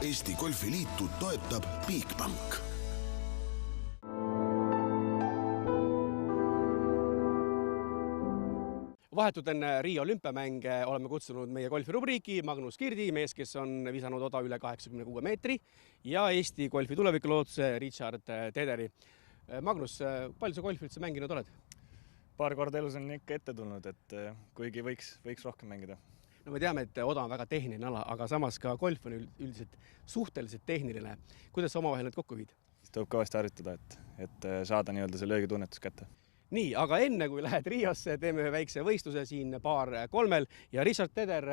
Eesti Golfiliitu toetab Bigbank. Vahetult enne Riia olümpiamänge oleme kutsunud meie golfirubriiki Magnus Kirdi, mees, kes on visanud oda üle 86 meetri, ja Eesti golfi tulevikulootuse Richard Tederi. Magnus, palju sa golfi üldse mänginud oled? Paar korda elus on ikka ette tulnud, et kuigi võiks rohkem mängida. No me teame, et oda on väga tehniline ala, aga samas ka golf on üldiselt suhteliselt tehniline. Kuidas sa omavahel need kokku viid? Siis tuleb kõvasti harjutada, et saada nii-öelda see löögitunnetus kätte. Nii, aga enne kui lähed Riosse, teeme ühe väikse võistluse siin paar kolmel ja Richard Teder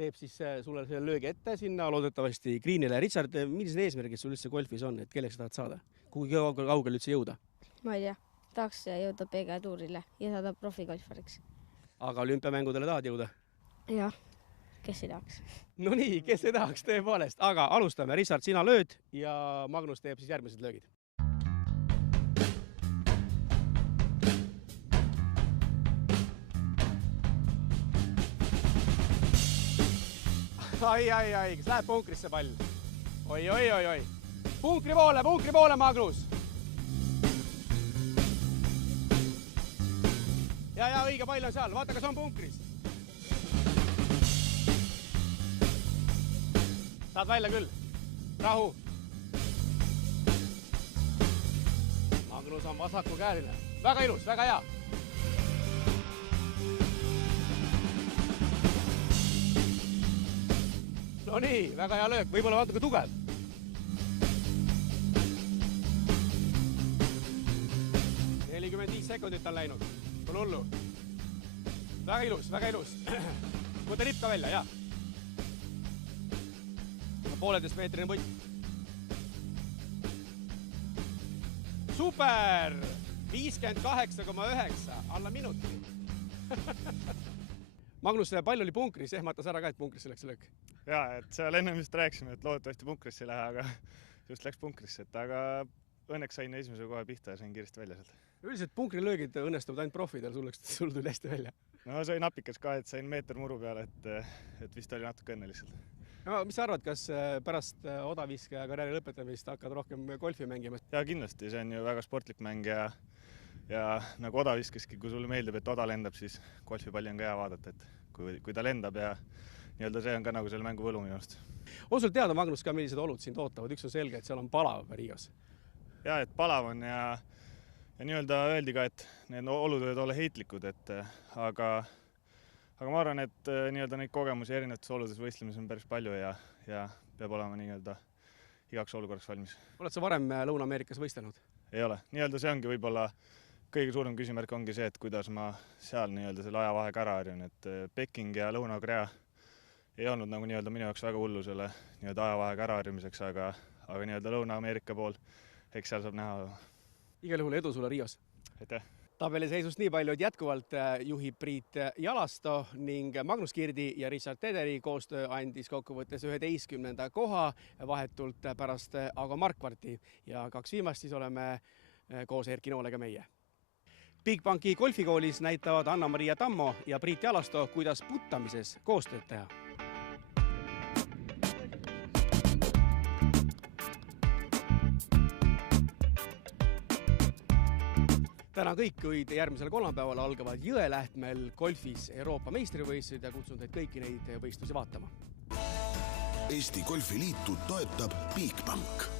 teeb siis sulle selle löögi ette sinna loodetavasti greenile. Richard, millised eesmärgid sul üldse golfis on, et kelleks sa tahad saada? Kui kaugel üldse jõuda? Ma ei tea, tahaks jõuda PGA tuurile ja saada profigolfariks. Aga olümpiamängudele tahad jõuda? Jah, kes ei tahaks. No nii, kes ei tahaks tõepoolest, aga alustame. Richard, sina lööd ja Magnus teeb siis järgmised löögid. Ai, kas läheb punkrisse pall? Oi. Punkri poole, Magnus! Ja, õige pall on seal. Vaata, kas on punkris. Saad välja küll. Rahu. Magnus on vasakukäeline. Väga ilus, väga hea. No nii, väga hea löök, võib-olla natuke tugev. sekundit on läinud, on hullu. Väga ilus. Võta ripp ka välja, jah. Pooleteist meetrine putt. Super! 58,9, alla minuti. Magnus, pall oli punkris, ehmatas ära ka, et punkrisse läks löök. Jaa, et seal enne vist rääkisime, et loodetavasti punkrisse ei lähe, aga just läks punkrisse, aga õnneks sain esimese kohe pihta ja sain kiiresti välja sealt. Üldiselt punkrilöögid õnnestuvad ainult profidel, sul tuli hästi välja. No sain napikas ka, et sain meeter muru peale, et vist oli natuke enne lihtsalt. No, mis sa arvad, kas pärast odaviskaja karjääri lõpetamist hakkad rohkem golfi mängima? Jaa, kindlasti, see on ju väga sportlik mäng ja nagu odaviskaski, kui sulle meeldib, et oda lendab, siis golfipalli on ka hea vaadata, et kui ta lendab ja nii-öelda see on ka nagu selle mängu võlu minu arust. On sul teada, Magnus, ka millised olud sind ootavad? Üks on selge, et seal on palav Rios. Jaa, et palav on ja nii-öelda öeldi ka, et need olud võivad olla heitlikud, aga ma arvan, et nii-öelda neid kogemusi erinevates oludes võistlemis on päris palju ja peab olema nii-öelda igaks olukorraks valmis. Oled sa varem Lõuna-Ameerikas võistelnud? Ei ole. Nii-öelda see ongi võib-olla kõige suurem küsimärk ongi see, et kuidas ma seal nii-öelda selle ajavahega ära harjun, et Peking ja Lõuna-Korea ei olnud nagu nii-öelda minu jaoks väga hullu selle nii-öelda ajavahega ära harjumiseks, aga nii-öelda Lõuna-Ameerika pool, eks seal saab näha. Igal juhul edu sulle Rios. Aitäh! Tabeliseisust nii palju, et jätkuvalt juhib Priit Jalasto ning Magnus Kirdi ja Richard Tederi koostöö andis kokkuvõttes 11. koha vahetult pärast Ago Markvarti ja 2 viimast siis oleme koos Erki Noolega meie. Bigbanki golfikoolis näitavad Anna-Maria Tammo ja Priit Jalasto, kuidas puttamises koostööd teha. Täna kõik, kuid järgmisel kolmapäeval algavad Jõelähtmel golfis Euroopa meistrivõistlused ja kutsun teid kõiki neid võistlusi vaatama. Eesti Golfiliitu toetab Bigbank.